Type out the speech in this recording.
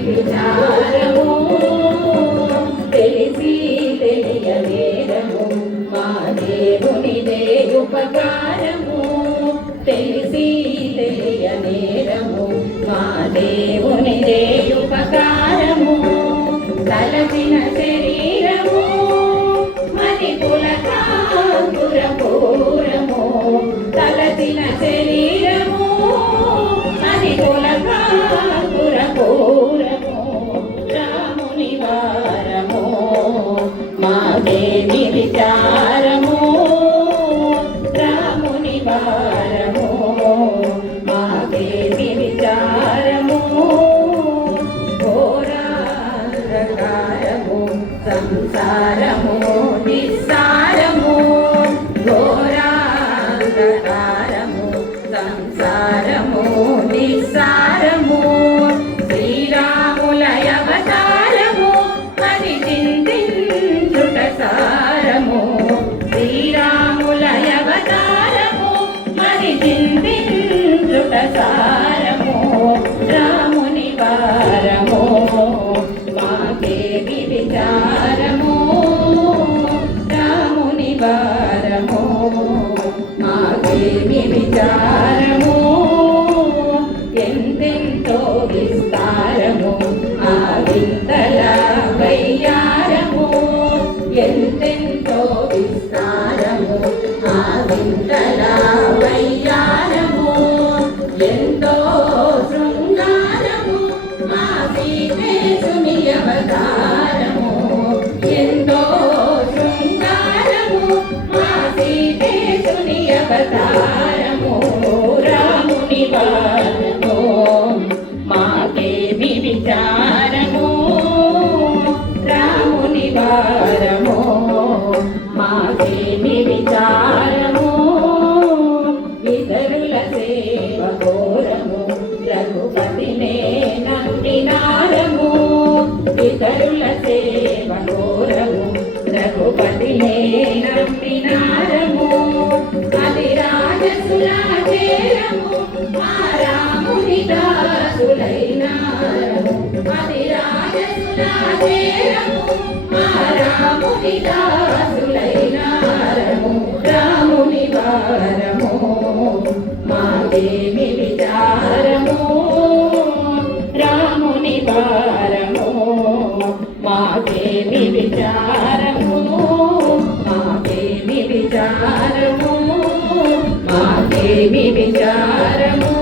ఉపకారము విచారము తెలిసి తెలియలేరము మా దేవునిదే ఉపకారము మా దేవునిదే ఉపకారము తలచిన శరీరం సంసారము నిస్సారము ఘోరాంధకారము సంసారము నిస్సారము శ్రీరాముల అవతారము అది చింతించుట సారము శ్రీరాముల అవతారము మరి చింతించుట సారము. ఎంతెంతో విస్తారము ఆ వింతల వయ్యారము ఎంతెంతో విస్తారము ఆ వింతల వయ్యారము ఎంతో శృంగారము మా సీతేశుని అవతారము. ఎంతో శృంగారము మా సీతేశుని అవతారము. రాముని వారము ఇతరుల సేవ ఘోరము రఘుపతినే నందినారము అది రాజసులాచేరము ఆ రాముని దాసులైనారము అది ఆ రాముని దాసులైనారము రాముని వారము విచారము రాముని వారము. మాకేమి విచారము మాకేమి విచారము మాకేమి విచారము.